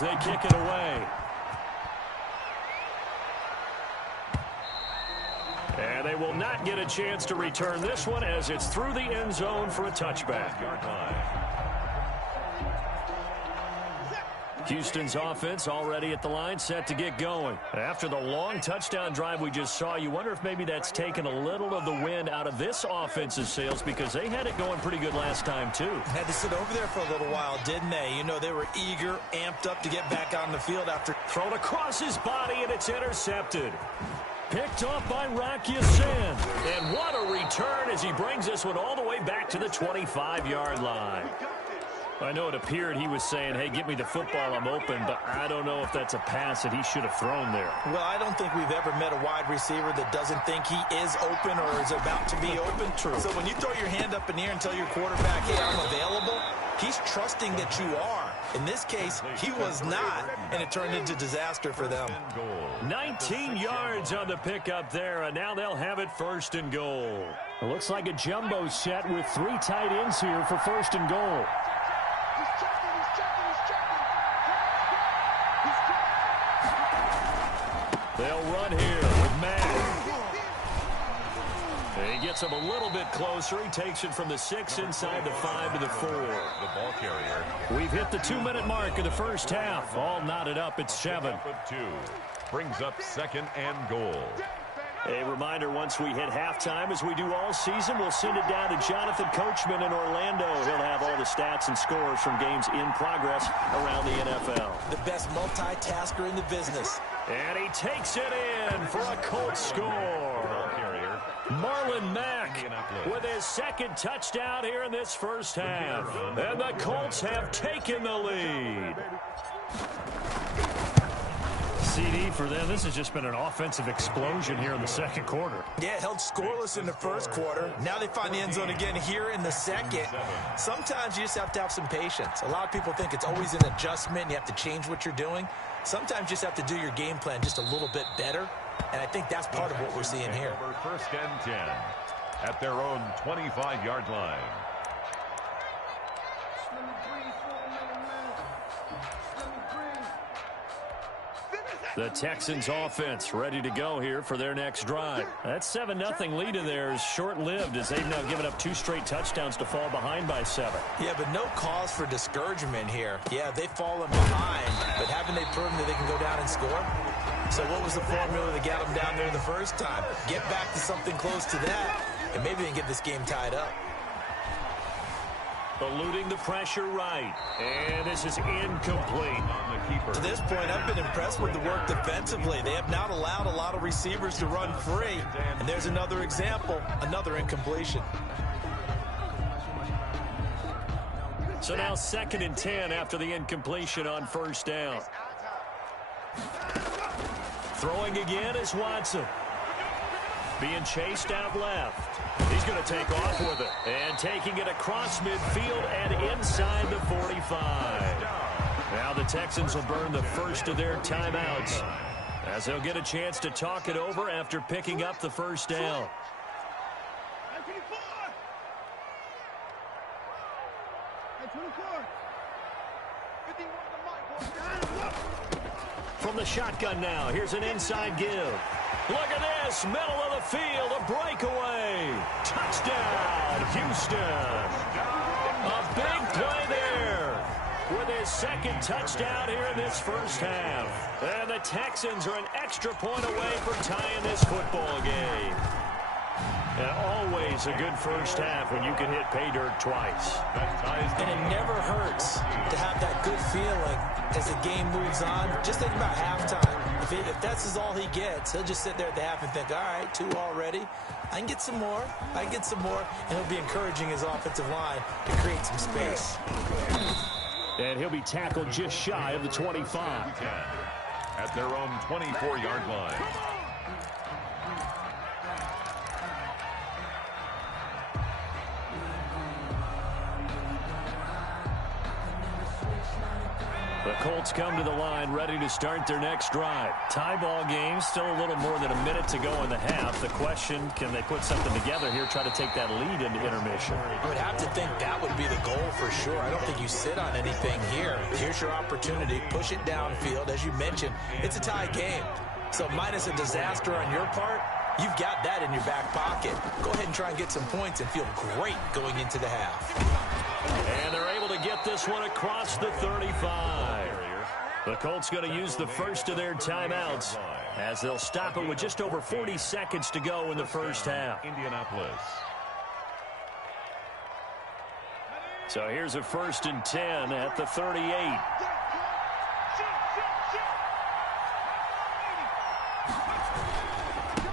They kick it away. And they will not get a chance to return this one as it's through the end zone for a touchback. Houston's offense already at the line, set to get going. After the long touchdown drive we just saw, you wonder if maybe that's taken a little of the wind out of this offense's sails because they had it going pretty good last time, too. Had to sit over there for a little while, didn't they? You know, they were eager, amped up to get back on the field after. Thrown across his body, and it's intercepted. Picked off by Rocky Sin. And what a return as he brings this one all the way back to the 25-yard line. I know it appeared he was saying, hey, give me the football, I'm open, but I don't know if that's a pass that he should have thrown there. Well, I don't think we've ever met a wide receiver that doesn't think he is open or is about to be open. True. So when you throw your hand up in the air and tell your quarterback, hey, I'm available, he's trusting that you are. In this case, he was not, and it turned into disaster for them. 19 yards on the pickup there, and now they'll have it first and goal. It looks like a jumbo set with 3 tight ends here for first and goal. They'll run here with Madden. He gets him a little bit closer. He takes it from the 6 inside the 5 to the 4. The ball carrier. We've hit the 2-minute mark of the first half. All knotted up at 7. Brings up second and goal. A reminder, once we hit halftime, as we do all season, we'll send it down to Jonathan Coachman in Orlando. He'll have all the stats and scores from games in progress around the NFL. The best multitasker in the business. And he takes it in for a Colts score. Marlon Mack with his second touchdown here in this first half. And the Colts have taken the lead. CD for them. This has just been an offensive explosion here in the second quarter. Yeah, held scoreless in the first quarter. Now they find the end zone again here in the second. Sometimes you just have to have some patience. A lot of people think it's always an adjustment. You have to change what you're doing. Sometimes you just have to do your game plan just a little bit better. And I think that's part of what we're seeing here. First and 10 at their own 25-yard line. The Texans offense ready to go here for their next drive. That 7-0 lead of theirs short-lived as they've now given up 2 straight touchdowns to fall behind by 7. Yeah, but no cause for discouragement here. Yeah, they've fallen behind, but haven't they proven that they can go down and score? So what was the formula that got them down there the first time? Get back to something close to that, and maybe they can get this game tied up. Eluding the pressure right. And this is incomplete. To this point, I've been impressed with the work defensively. They have not allowed a lot of receivers to run free. And there's another example, another incompletion. So now 2nd and 10 after the incompletion on first down. Throwing again is Watson. Being chased out left. He's going to take off with it. And taking it across midfield and inside the 45. Now the Texans will burn the first of their timeouts as they'll get a chance to talk it over after picking up the first down. From the shotgun now, here's an inside give. Look at this, middle of the field, a breakaway. Touchdown, Houston. A big play there with his second touchdown here in this first half. And the Texans are an extra point away from tying this football game. And always a good first half when you can hit pay dirt twice. And it never hurts to have that good feeling as the game moves on. Just think about halftime. If that's all he gets, he'll just sit there at the half and think, all right, 2 already. I can get some more. I can get some more. And he'll be encouraging his offensive line to create some space. And he'll be tackled just shy of the 25. At their own 24-yard line. The Colts come to the line ready to start their next drive. Tie ball game, still a little more than a minute to go in the half. The question, can they put something together here, try to take that lead into intermission? I would have to think that would be the goal for sure. I don't think you sit on anything here. Here's your opportunity. Push it downfield. As you mentioned, it's a tie game. So minus a disaster on your part, you've got that in your back pocket. Go ahead and try and get some points and feel great going into the half. And they're able to get this one across the 35. The Colts going to use the first of their timeouts as they'll stop it with just over 40 seconds to go in the first half. Indianapolis. So here's a 1st and 10 at the 38.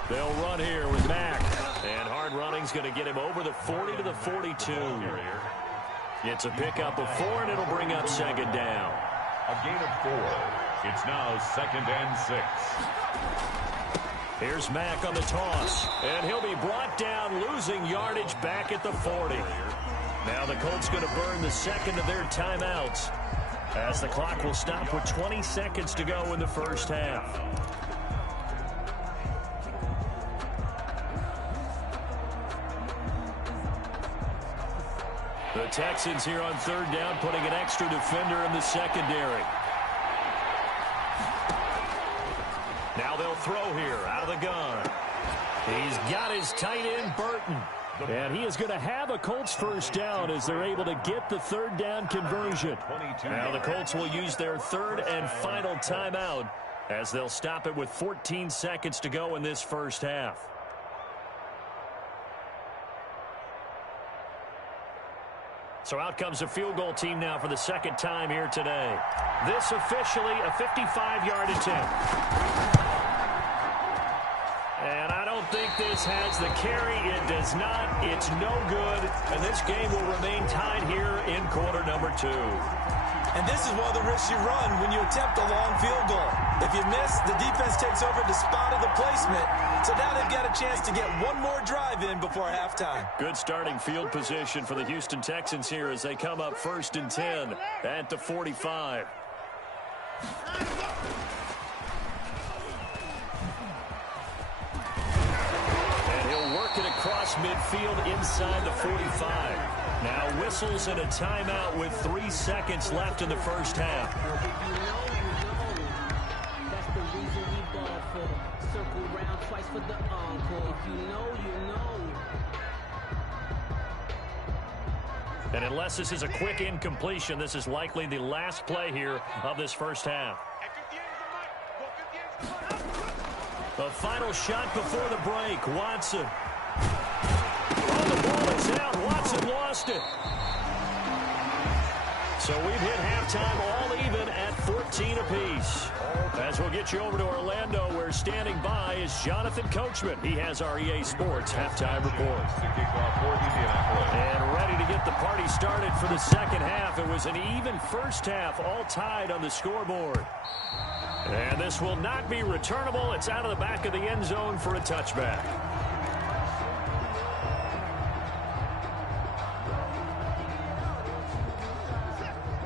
They'll run here with Mack. And hard running's going to get him over the 40 to the 42. It's a pickup of 4, and it'll bring up 2nd down. A gain of 4. It's now 2nd and 6. Here's Mack on the toss, and he'll be brought down, losing yardage back at the 40. Now the Colts going to burn the second of their timeouts as the clock will stop with 20 seconds to go in the first half. The Texans here on 3rd down, putting an extra defender in the secondary. Now they'll throw here out of the gun. He's got his tight end, Burton. And he is going to have a Colts 1st down as they're able to get the 3rd down conversion. Now the Colts will use their 3rd and final timeout as they'll stop it with 14 seconds to go in this first half. So out comes a field goal team now for the 2nd time here today. This officially a 55-yard attempt. And I don't think this has the carry. It does not. It's no good. And this game will remain tied here in quarter number 2. And this is one of the risks you run when you attempt a long field goal. If you miss, the defense takes over the spot of the placement. So now they've got a chance to get one more drive in before halftime. Good starting field position for the Houston Texans here as they come up 1st and 10 at the 45. And he'll work it across midfield inside the 45. Now whistles and a timeout with 3 seconds left in the first half. That's the reason we ball for the circle round twice for the encore. If you know, you know. And unless this is a quick incompletion, this is likely the last play here of this first half. The final shot before the break. Watson. Oh, the ball is out. Watson lost it. So we've hit halftime all even at 14 apiece. As we'll get you over to Orlando, where standing by is Jonathan Coachman. He has our EA Sports halftime report. And ready to get the party started for the second half. It was an even first half, all tied on the scoreboard. And this will not be returnable. It's out of the back of the end zone for a touchback.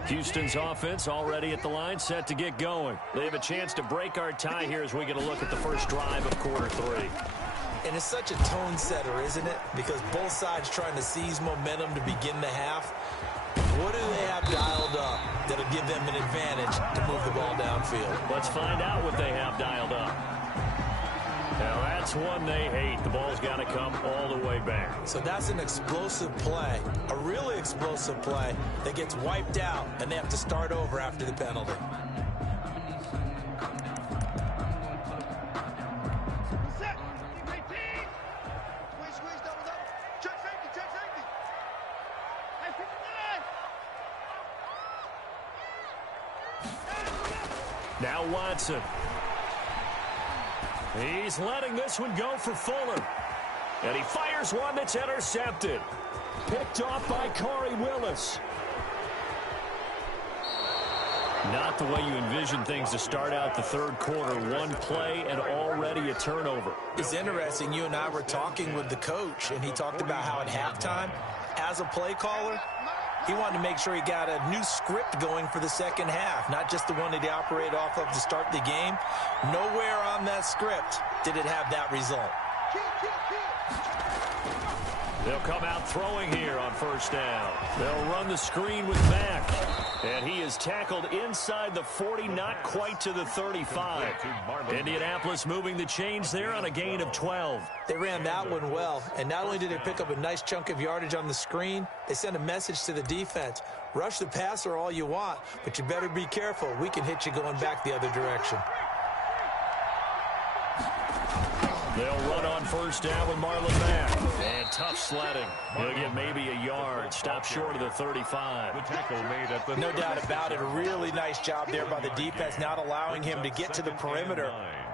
Houston's offense already at the line, set to get going. They have a chance to break our tie here as we get a look at the first drive of quarter 3. And it's such a tone setter, isn't it? Because both sides trying to seize momentum to begin the half. What do they have dialed up that'll give them an advantage to move the ball downfield? Let's find out what they have dialed up. Now that's one they hate. The ball's got to come all the way back. So that's an explosive play, a really explosive play that gets wiped out, and they have to start over after the penalty. Now Watson. He's letting this one go for Fuller. And he fires one that's intercepted. Picked off by Corey Willis. Not the way you envision things to start out the third quarter. One play and already a turnover. It's interesting. You and I were talking with the coach, and he talked about how at halftime, as a play caller, He wanted to make sure he got a new script going for the second half, not just the one that he operated off of to start the game. Nowhere on that script did it have that result. They'll come out throwing here on first down. They'll run the screen with Mack. And he is tackled inside the 40, not quite to the 35. Indianapolis moving the chains there on a gain of 12. They ran that one well, and not only did they pick up a nice chunk of yardage on the screen, they sent a message to the defense. Rush the passer all you want, but you better be careful. We can hit you going back the other direction. They'll run on first down with Marlon Mack. And tough sledding. He'll get maybe a yard. Stop short of the 35. The tackle made at the No doubt about it. A really nice job there by the defense, not allowing him to get to the perimeter.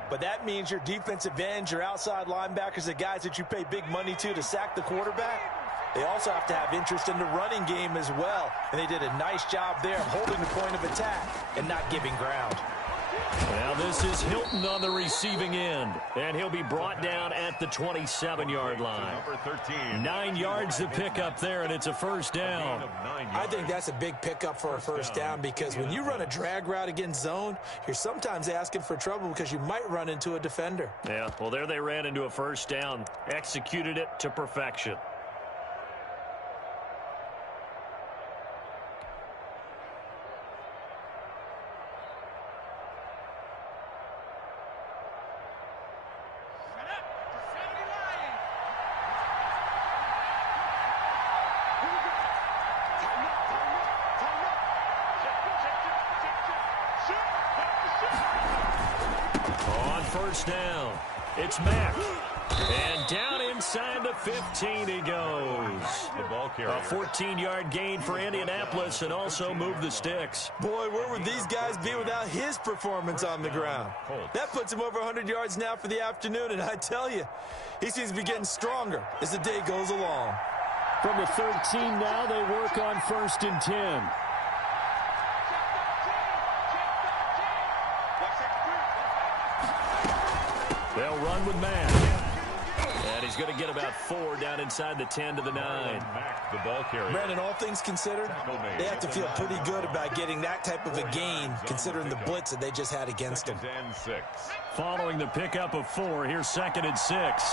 But that means your defensive ends, your outside linebackers, the guys that you pay big money to sack the quarterback, they also have to have interest in the running game as well. And they did a nice job there of holding the point of attack and not giving ground. Now this is Hilton on the receiving end, and he'll be brought down at the 27-yard line. Number 13. 9 yards to pick up there, and it's a first down. I think that's a big pickup for a first down because when you run a drag route against zone, you're sometimes asking for trouble because you might run into a defender. Yeah, well, there they ran into a first down, executed it to perfection. First down. It's Mack. And down inside the 15 he goes. The ball carrier. A 14-yard gain for Indianapolis and also moved the sticks. Boy, where would these guys be without his performance on the ground? That puts him over 100 yards now for the afternoon, and I tell you, he seems to be getting stronger as the day goes along. From the 13 now, they work on 1st and 10. They'll run with Mack. And he's going to get about 4 down inside the 10 to the 9. Mack, the ball carrier. Brandon, all things considered, they have to feel pretty good about getting that type of a gain considering the blitz that they just had against them. Following the pickup of 4, here's 2nd and 6.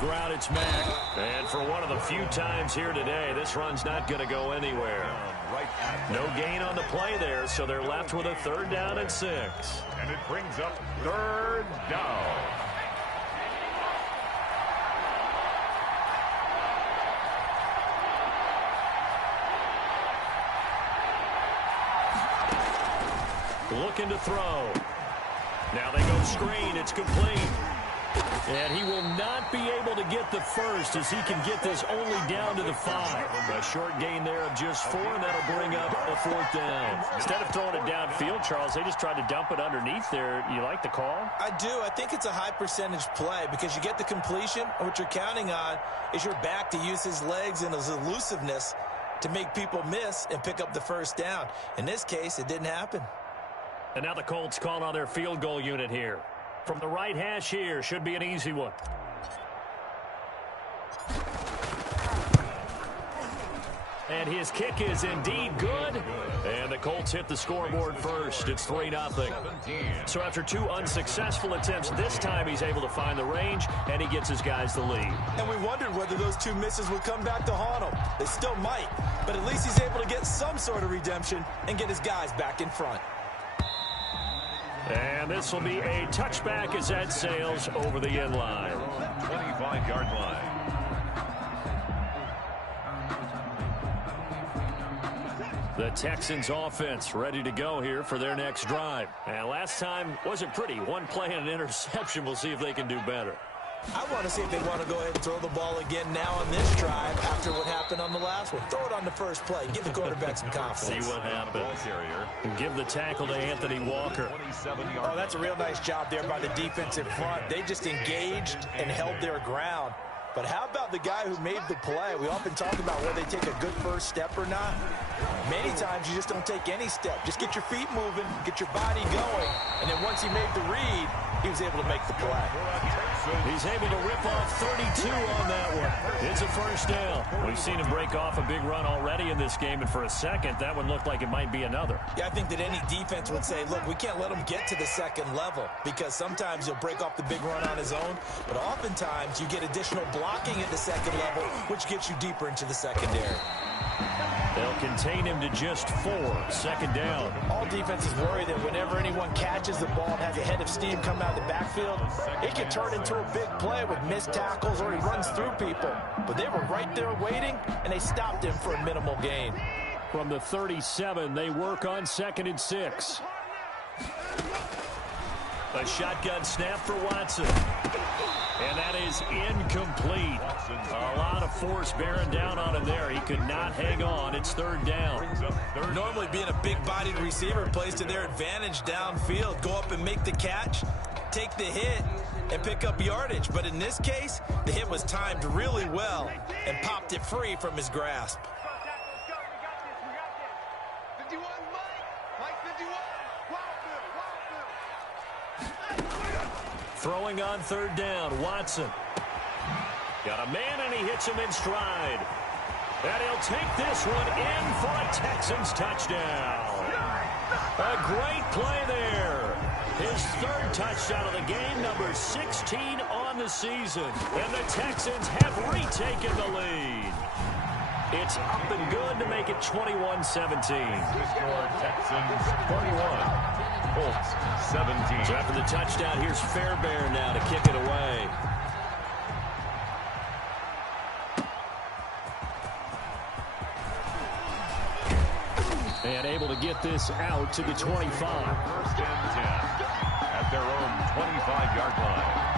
Ground, it's Mack. And for one of the few times here today, this run's not going to go anywhere. No gain on the play there, so they're left with a 3rd down and 6. And it brings up 3rd down. Looking to throw. Now they go screen. It's complete. And he will not be able to get the first as he can get this only down to the 5. A short gain there of just 4, and that'll bring up a 4th down. Instead of throwing it downfield, Charles, they just tried to dump it underneath there. You like the call? I do. I think it's a high percentage play because you get the completion, and what you're counting on is your back to use his legs and his elusiveness to make people miss and pick up the first down. In this case, it didn't happen. And now the Colts call on their field goal unit here. From the right hash here, should be an easy one. And his kick is indeed good. And the Colts hit the scoreboard first. It's 3-0. So after 2 unsuccessful attempts, this time he's able to find the range, and he gets his guys the lead. And we wondered whether those 2 misses would come back to haunt him. They still might, but at least he's able to get some sort of redemption and get his guys back in front. And this will be a touchback as that sails over the end line. 25-yard line. The Texans offense ready to go here for their next drive. And last time wasn't pretty. 1 play and an interception. We'll see if they can do better. I want to see if they want to go ahead and throw the ball again now on this drive after what happened on the last one. Throw it on the first play. Give the quarterback some confidence. See what happens. And give the tackle to Anthony Walker. Oh, that's a real nice job there by the defensive front. They just engaged and held their ground. But how about the guy who made the play? We often talk about whether they take a good first step or not. Many times you just don't take any step. Just get your feet moving, get your body going, and then once he made the read, he was able to make the play. He's able to rip off 32 on that one. It's a first down. We've seen him break off a big run already in this game, and for a second, that one looked like it might be another. Yeah, I think that any defense would say, look, we can't let him get to the second level because sometimes he'll break off the big run on his own, but oftentimes you get additional blocking at the second level, which gets you deeper into the secondary. They'll contain him to just 4. Second down. All defenses worry that whenever anyone catches the ball and has a head of steam come out of the backfield, it can turn into a big play with missed tackles or he runs through people. But they were right there waiting, and they stopped him for a minimal gain. From the 37, they work on 2nd and 6. A shotgun snap for Watson. And that is incomplete. A lot of force bearing down on him there. He could not hang on. It's 3rd down. Normally being a big-bodied receiver plays to their advantage downfield. Go up and make the catch, take the hit, and pick up yardage. But in this case, the hit was timed really well and popped it free from his grasp. Throwing on 3rd down, Watson. Got a man, and he hits him in stride. And he'll take this one in for a Texans touchdown. A great play there. His 3rd touchdown of the game, number 16 on the season. And the Texans have retaken the lead. It's up and good to make it 21-17. Score Texans 21. Colts 17. So after the touchdown, here's Fairbairn now to kick it away. And able to get this out to the 25. 1st and 10 at their own 25-yard line.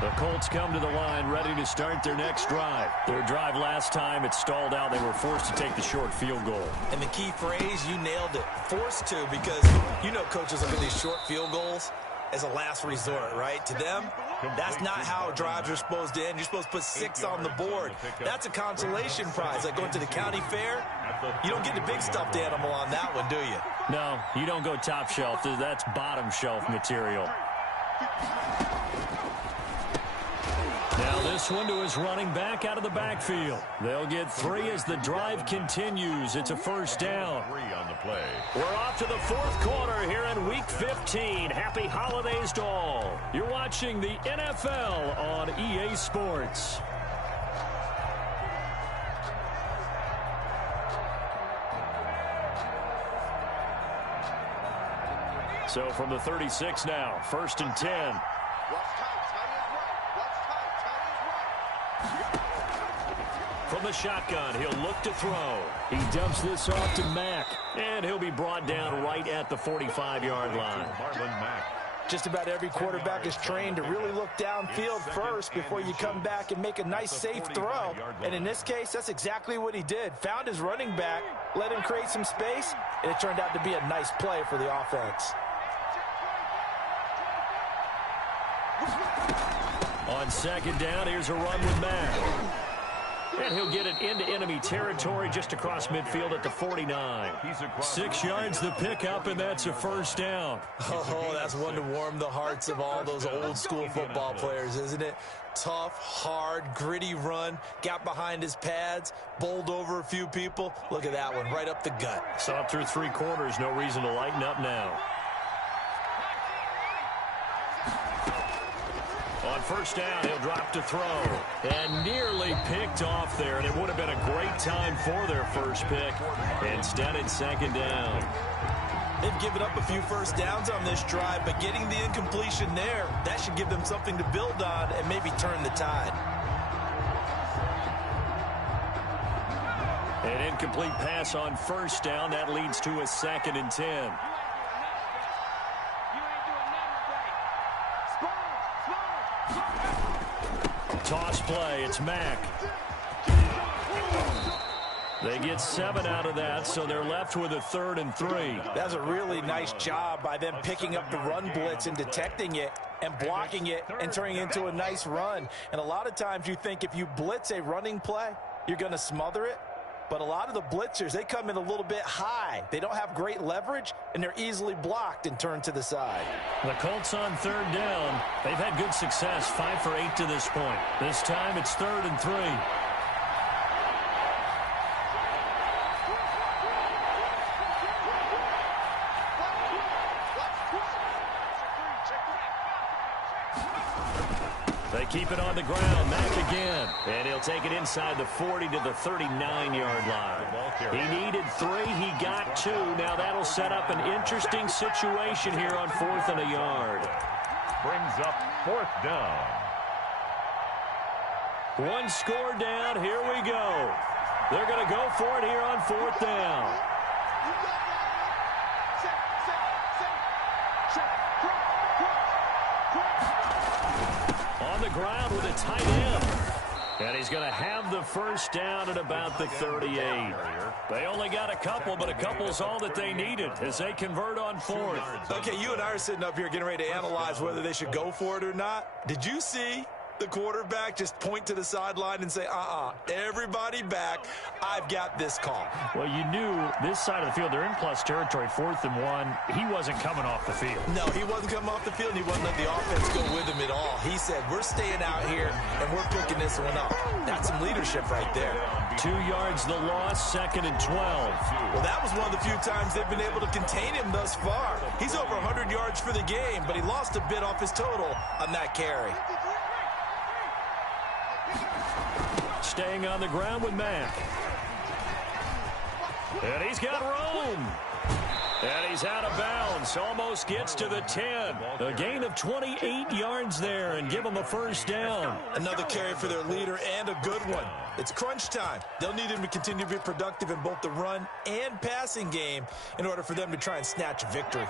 The Colts come to the line ready to start their next drive. Their drive last time, it stalled out. They were forced to take the short field goal. And the key phrase, you nailed it, forced to, because you know coaches look at these short field goals as a last resort, right? To them, that's not how drives are supposed to end. You're supposed to put 6 on the board. That's a consolation prize. Like going to the county fair, you don't get the big stuffed animal on that one, do you? No, you don't go top shelf. That's bottom shelf material. Now this one to his running back out of the backfield. They'll get 3 as the drive continues. It's a first down. 3 on the play. We're off to the 4th quarter here in Week 15. Happy holidays to all. You're watching the NFL on EA Sports. So from the 36 now, 1st and 10. From the shotgun, he'll look to throw. He dumps this off to Mack, and he'll be brought down right at the 45-yard line. Marlon Mack. Just about every quarterback is trained to really look downfield first before you come back and make a nice, safe throw. And in this case, that's exactly what he did. Found his running back, let him create some space, and it turned out to be a nice play for the offense. On 2nd down, here's a run with Mack. And he'll get it into enemy territory just across midfield at the 49. 6 yards the pickup, and that's a first down. Oh, that's one to warm the hearts of all those old school football players, isn't it? Tough, hard, gritty run, got behind his pads, bowled over a few people. Look at that one, right up the gut. Saw through 3 quarters, no reason to lighten up now. On 1st down, he'll drop to throw. And nearly picked off there, and it would have been a great time for their first pick. Instead, it's 2nd down. They've given up a few first downs on this drive, but getting the incompletion there, that should give them something to build on and maybe turn the tide. An incomplete pass on 1st down. That leads to a 2nd and 10. Toss play, it's Mack. They get 7 out of that, so they're left with a 3rd and 3. That's a really nice job by them picking up the run blitz and detecting it and blocking it and turning it into a nice run. And a lot of times you think if you blitz a running play, you're going to smother it. But a lot of the blitzers, they come in a little bit high. They don't have great leverage, and they're easily blocked and turned to the side. The Colts on 3rd down. They've had good success, 5 for 8 to this point. This time it's 3rd and 3. They keep it on the ground. Mack again. And he'll take it inside the 40 to the 39-yard line. He needed 3. He got 2. Now that'll set up an interesting situation here on 4th and a yard. Brings up 4th down. 1 score down. Here we go. They're going to go for it here on 4th down. On the ground with a tight end. And he's going to have the first down at about the 38. They only got a couple, but a couple's all that they needed as they convert on 4th. Okay, you and I are sitting up here getting ready to analyze whether they should go for it or not. Did you see the quarterback just point to the sideline and say, everybody back, I've got this call? Well, you knew this side of the field, they're in plus territory, 4th and 1. He wasn't coming off the field. No, he wasn't coming off the field, and he wasn't letting the offense go with him at all. He said, we're staying out here, and we're picking this one up. That's some leadership right there. 2 yards the loss, 2nd and 12. Well, that was one of the few times they've been able to contain him thus far. He's over 100 yards for the game, but he lost a bit off his total on that carry. Staying on the ground with Mack. And he's got room. And he's out of bounds. Almost gets to the 10. A gain of 28 yards there and give him a first down. Another carry for their leader and a good one. It's crunch time. They'll need him to continue to be productive in both the run and passing game in order for them to try and snatch a victory.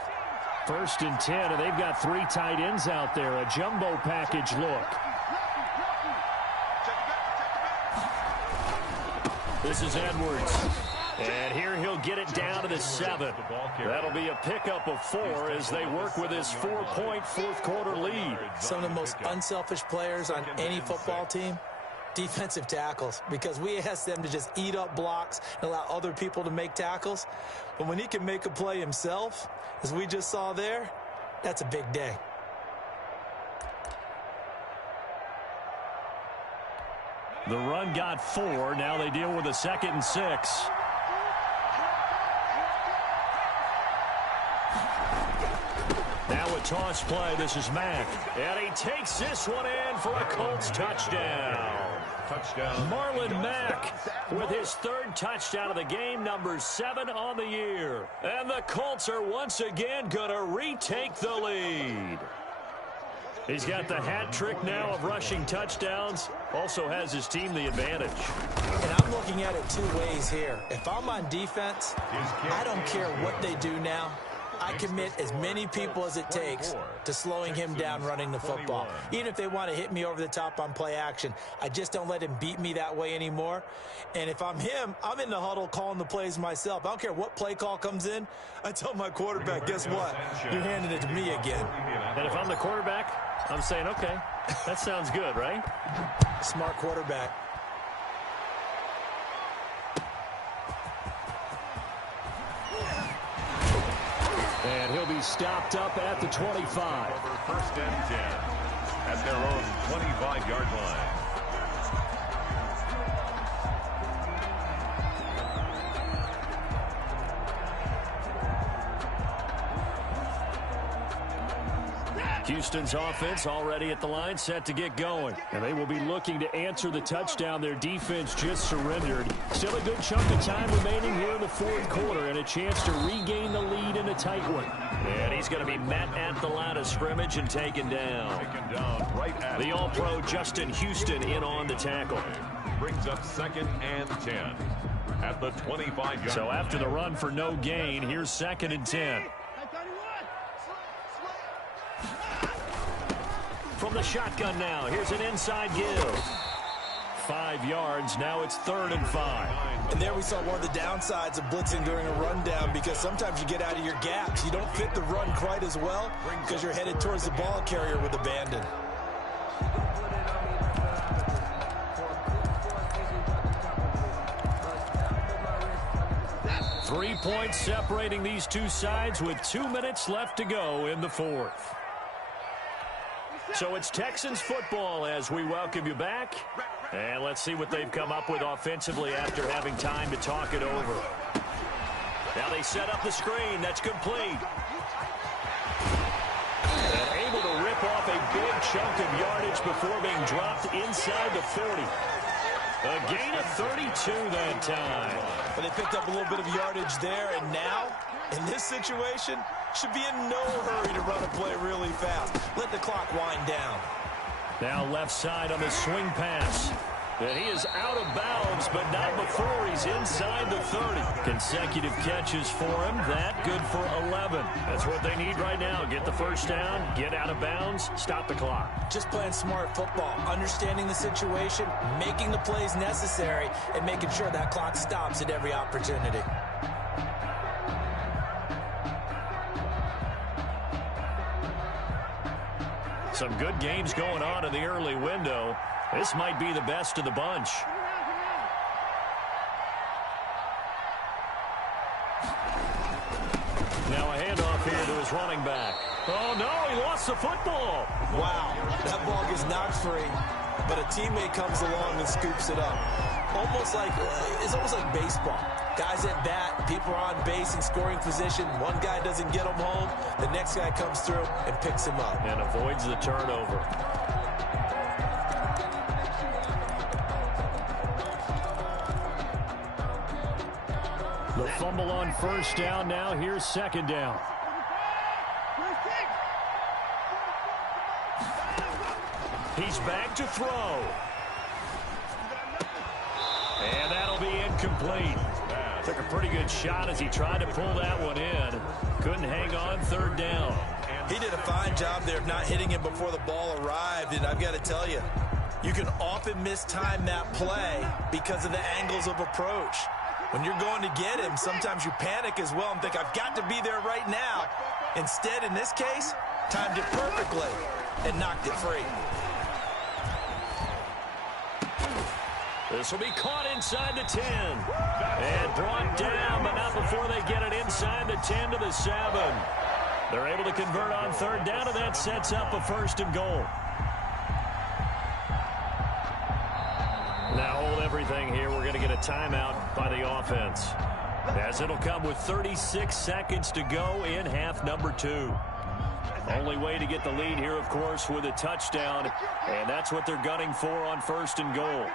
1st and 10, and they've got 3 tight ends out there. A jumbo package look. This is Edwards. And here he'll get it down to the 7. That'll be a pickup of 4 as they work with his 4-point 4th quarter lead. Some of the most unselfish players on any football team, defensive tackles, because we ask them to just eat up blocks and allow other people to make tackles. But when he can make a play himself, as we just saw there, that's a big day. The run got 4. Now they deal with a 2nd and 6. Now a toss play. This is Mack. And he takes this one in for a Colts touchdown. Marlon Mack with his 3rd touchdown of the game, number 7 on the year. And the Colts are once again going to retake the lead. He's got the hat trick now of rushing touchdowns. Also has his team the advantage. And I'm looking at it 2 ways here. If I'm on defense, I don't care what they do now. I commit as many people as it takes to slowing him down running the football. Even if they want to hit me over the top on play action, I just don't let him beat me that way anymore. And if I'm him, I'm in the huddle calling the plays myself. I don't care what play call comes in. I tell my quarterback, guess what? You're handing it to me again. And if I'm the quarterback, I'm saying, okay, that sounds good, right? Smart quarterback. And he'll be stopped up at the 25. 1st and 10 at their own 25-yard line. Houston's offense already at the line, set to get going. And they will be looking to answer the touchdown their defense just surrendered. Still a good chunk of time remaining here in the 4th quarter and a chance to regain the lead in a tight one. And he's going to be met at the line of scrimmage and taken down. The All-Pro Justin Houston in on the tackle. Brings up 2nd and 10 at the 25-yard line. So after the run for no gain, here's 2nd and 10. From the shotgun now, here's an inside give. 5 yards. Now it's 3rd and 5. And there we saw one of the downsides of blitzing during a rundown, because sometimes you get out of your gaps. You don't fit the run quite as well because you're headed towards the ball carrier with abandon. Three points separating these two sides with 2 minutes left to go in the 4th. So it's Texans football as we welcome you back. And let's see what they've come up with offensively after having time to talk it over. Now they set up the screen. That's complete. And able to rip off a big chunk of yardage before being dropped inside the 40. A gain of 32 that time. But they picked up a little bit of yardage there, and now, in this situation, should be in no hurry to run a play really fast. Let the clock wind down. Now left side on the swing pass. And he is out of bounds, but not before he's inside the 30. Consecutive catches for him. That good for 11. That's what they need right now. Get the first down, get out of bounds, stop the clock. Just playing smart football, understanding the situation, making the plays necessary, and making sure that clock stops at every opportunity. Some good games going on in the early window. This might be the best of the bunch. Now a handoff here to his running back. Oh, no, he lost the football. Wow, that ball gets knocked free, but a teammate comes along and scoops it up. It's almost like baseball. Guys at bat, people are on base in scoring position. One guy doesn't get him home. The next guy comes through and picks him up. And avoids the turnover. The fumble on first down. Now here's second down. He's back to throw. And that'll be incomplete. Took a pretty good shot as he tried to pull that one in. Couldn't hang on, third down. He did a fine job there of not hitting him before the ball arrived, and I've got to tell you, you can often mistime that play because of the angles of approach. When you're going to get him, sometimes you panic as well and think, I've got to be there right now. Instead, in this case, timed it perfectly and knocked it free. This will be caught inside the 10. And brought down, but not before they get it inside the 10 to the 7. They're able to convert on third down, and that sets up a 1st and goal. Now hold everything here. We're going to get a timeout by the offense, as it'll come with 36 seconds to go in half number 2. Only way to get the lead here, of course, with a touchdown, and that's what they're gunning for on 1st and goal.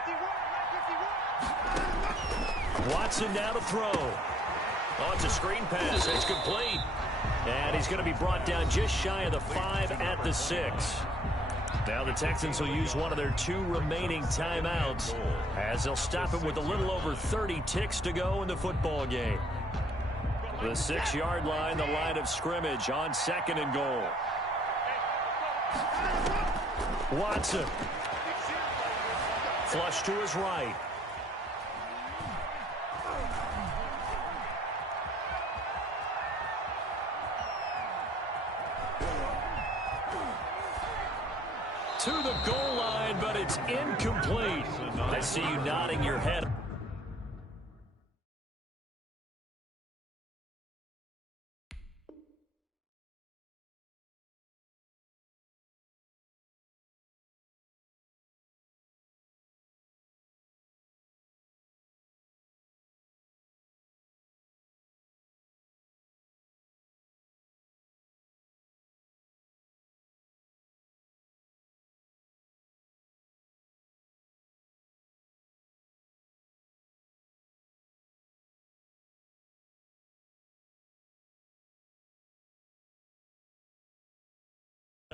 Watson now to throw. Oh, it's a screen pass. It's complete. And he's going to be brought down just shy of the 5 at the 6. Now the Texans will use one of their 2 remaining timeouts, as they'll stop it with a little over 30 ticks to go in the football game. The 6-yard line, the line of scrimmage on 2nd and goal. Watson. Flush to his right. To the goal line, but it's incomplete. I see you nodding your head.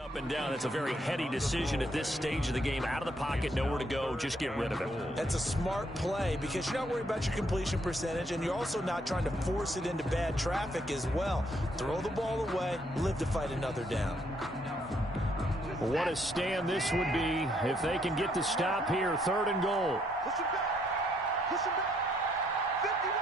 Up and down. It's a very heady decision at this stage of the game. Out of the pocket, nowhere to go. Just get rid of it. That's a smart play because you're not worried about your completion percentage, and you're also not trying to force it into bad traffic as well. Throw the ball away, live to fight another down. What a stand this would be if they can get the stop here. 3rd and goal. Push him back. Push him back. 51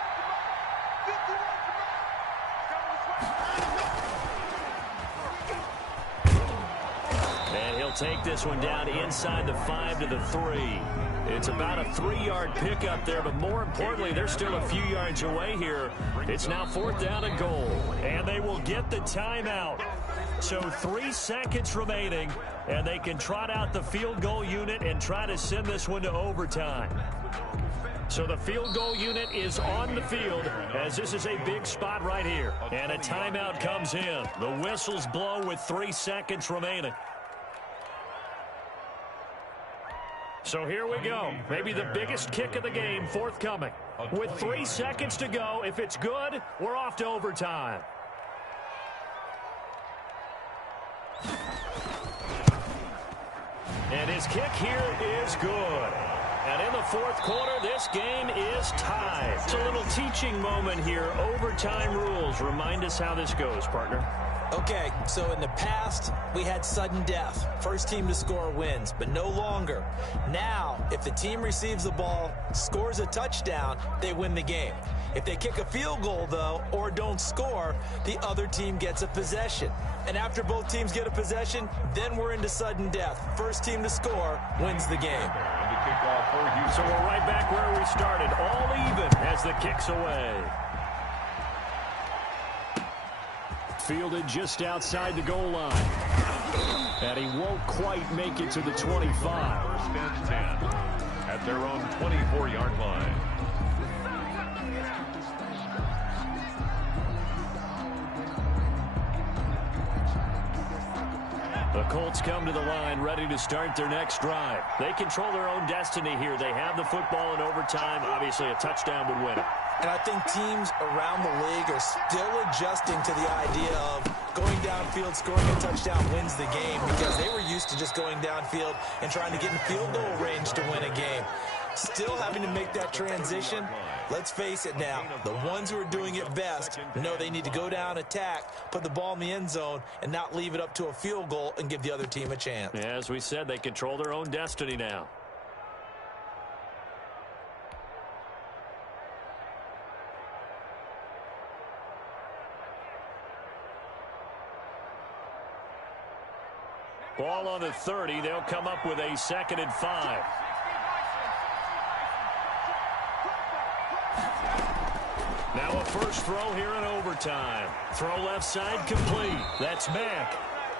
to And he'll take this one down inside the 5 to the 3. It's about a 3-yard pickup there, but more importantly, they're still a few yards away here. It's now 4th down and goal, and they will get the timeout. So 3 seconds remaining, and they can trot out the field goal unit and try to send this one to overtime. So the field goal unit is on the field as this is a big spot right here. And a timeout comes in. The whistles blow with 3 seconds remaining. So here we go. Maybe the biggest kick of the game forthcoming. With 3 seconds to go, if it's good, we're off to overtime. And his kick here is good. And in the 4th quarter, this game is tied. It's a little teaching moment here. Overtime rules. Remind us how this goes, partner. Okay, so in the past, we had sudden death. First team to score wins, but no longer. Now, if the team receives the ball, scores a touchdown, they win the game. If they kick a field goal, though, or don't score, the other team gets a possession. And after both teams get a possession, then we're into sudden death. First team to score wins the game. So we're right back where we started, all even as the kick's away. Fielded just outside the goal line. And he won't quite make it to the 25. 1st and 10 at their own 24-yard line. The Colts come to the line ready to start their next drive. They control their own destiny here. They have the football in overtime. Obviously, a touchdown would win it. And I think teams around the league are still adjusting to the idea of going downfield, scoring a touchdown wins the game because they were used to just going downfield and trying to get in field goal range to win a game. Still having to make that transition. Let's face it now, the ones who are doing it best know they need to go down, attack, put the ball in the end zone, and not leave it up to a field goal and give the other team a chance. Yeah, as we said, they control their own destiny now. Ball on the 30. They'll come up with a 2nd and 5. Now a first throw here in overtime. Throw left side complete. That's Mack.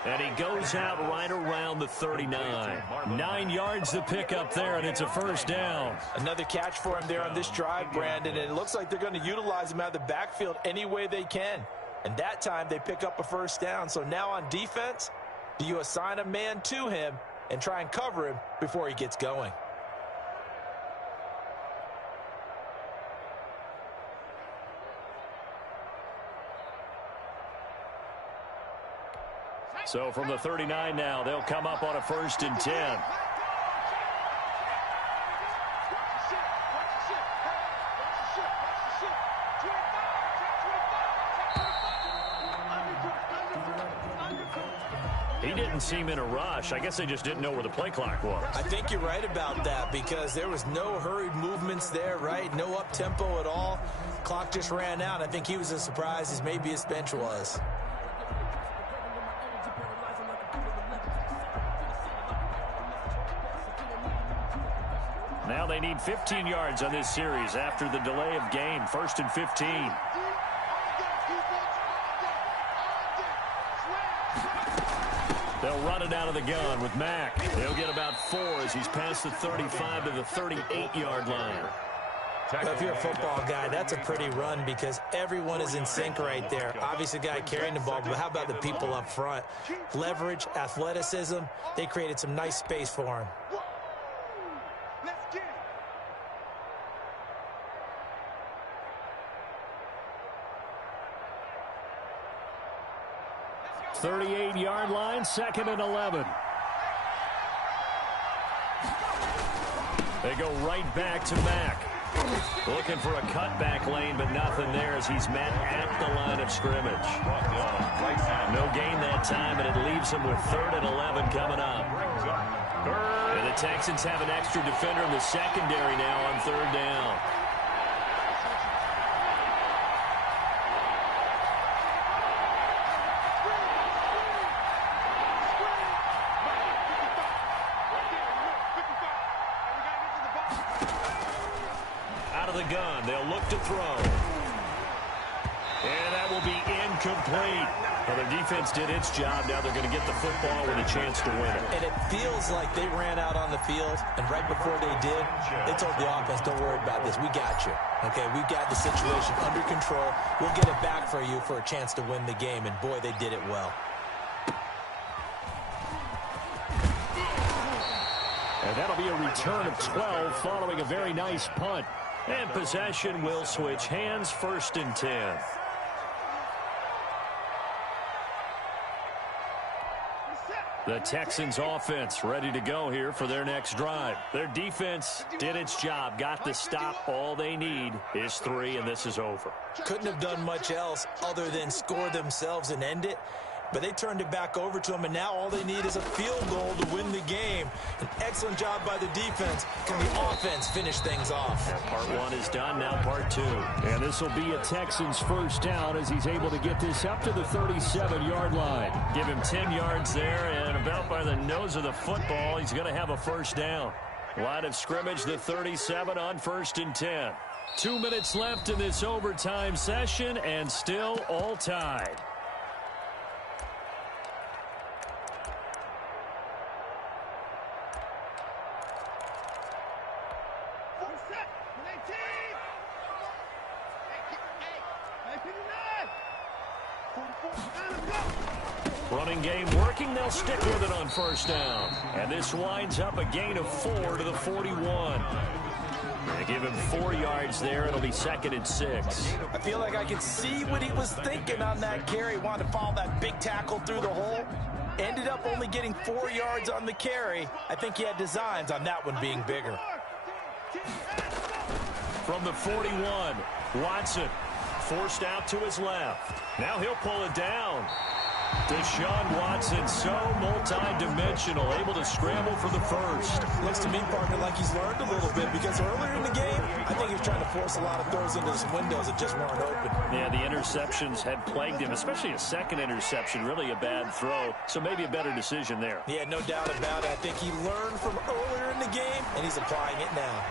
And he goes out right around the 39. 9 yards to pick up there, and it's a 1st down. Another catch for him there on this drive, Brandon, and it looks like they're going to utilize him out of the backfield any way they can. And that time they pick up a 1st down. So now on defense, do you assign a man to him and try and cover him before he gets going? So from the 39 now, they'll come up on a 1st and 10. He didn't seem in a rush. I guess they just didn't know where the play clock was. I think you're right about that because there was no hurried movements there, right? No up-tempo at all. Clock just ran out. I think he was as surprised as maybe his bench was. Now they need 15 yards on this series after the delay of game. 1st and 15. They'll run it out of the gun with Mack. They'll get about 4 as he's past the 35 to the 38-yard line. If you're a football guy, that's a pretty run because everyone is in sync right there. Obviously, the guy carrying the ball, but how about the people up front? Leverage, athleticism, they created some nice space for him. 38-yard line, 2nd and 11. They go right back to Mack. Looking for a cutback lane, but nothing there as he's met at the line of scrimmage. No gain that time, and it leaves him with 3rd and 11 coming up. And the Texans have an extra defender in the secondary now on 3rd down. Out of the gun, they'll look to throw. And that will be incomplete. Well, their defense did its job. Now they're going to get the football with a chance to win it. And it feels like they ran out on the field, and right before they did, they told the offense, don't worry about this. We got you. Okay, we've got the situation under control. We'll get it back for you for a chance to win the game. And, boy, they did it well. And that'll be a return of 12 following a very nice punt. And possession will switch hands, 1st and 10. The Texans offense ready to go here for their next drive. Their defense did its job, got the stop. All they need is 3, and this is over. Couldn't have done much else other than score themselves and end it. But they turned it back over to them, and now all they need is a field goal to win the game. An excellent job by the defense. Can the offense finish things off? Part 1 is done, now part 2. And this will be a Texans first down as he's able to get this up to the 37-yard line. Give him 10 yards there, and about by the nose of the football, he's going to have a first down. Line of scrimmage, the 37 on 1st and 10. 2 minutes left in this overtime session, and still all tied. Running game working. They'll stick with it on 1st down. And this winds up a gain of 4 to the 41. They give him 4 yards there. It'll be 2nd and 6. I feel like I can see what he was thinking on that carry. Wanted to follow that big tackle through the hole. Ended up only getting 4 yards on the carry. I think he had designs on that one being bigger. From the 41, Watson forced out to his left. Now he'll pull it down. Deshaun Watson, so multi-dimensional, able to scramble for the first. Looks to me, partner, like he's learned a little bit, because earlier in the game, I think he was trying to force a lot of throws into some windows that just weren't open. Yeah, the interceptions had plagued him, especially a second interception, really a bad throw, so maybe a better decision there. Yeah, no doubt about it. I think he learned from earlier in the game, and he's applying it now.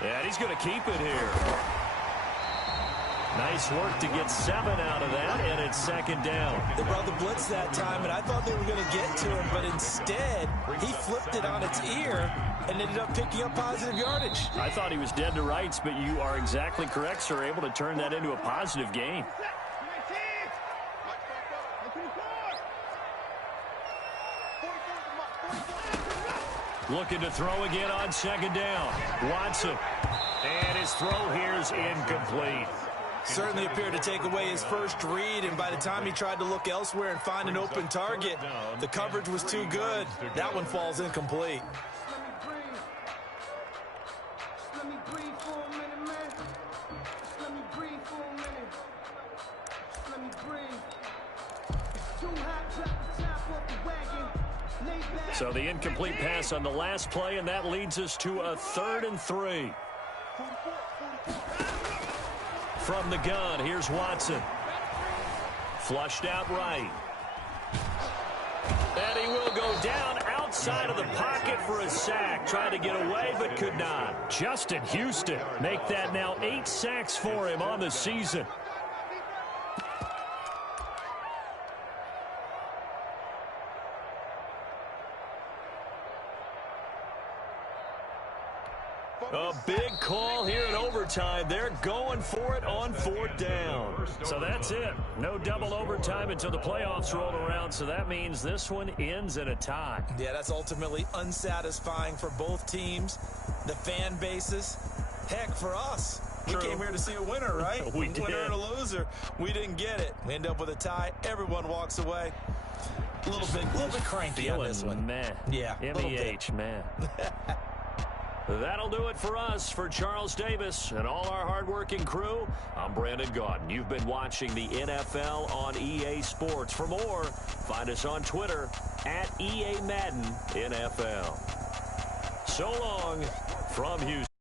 Yeah, and he's going to keep it here. Nice work to get 7 out of that, and it's 2nd down. They brought the blitz that time, and I thought they were going to get to him, but instead, he flipped it on its ear and ended up picking up positive yardage. I thought he was dead to rights, but you are exactly correct, sir, able to turn that into a positive gain. Looking to throw again on 2nd down. Watson. And his throw here is incomplete. Certainly appeared to take away his first read, and by the time he tried to look elsewhere and find an open target, the coverage was too good. That one falls incomplete. So the incomplete pass on the last play, and that leads us to a 3rd and 3. From the gun, here's Watson. Flushed out right. And he will go down outside of the pocket for a sack. Tried to get away, but could not. Justin Houston make that now 8 sacks for him on the season. A big call here in overtime. They're going for it on 4th down. So that's it. No double overtime until the playoffs roll around, so that means this one ends in a tie. Yeah, that's ultimately unsatisfying for both teams, the fan bases. Heck, for us. True. We came here to see a winner, right? We did. Winner and a loser. We didn't get it. We end up with a tie. Everyone walks away. A little bit cranky on this one. Man. Yeah, M-E-H, man. That'll do it for us. For Charles Davis and all our hardworking crew, I'm Brandon Gaudin. You've been watching the NFL on EA Sports. For more, find us on Twitter @EA Madden NFL. So long from Houston.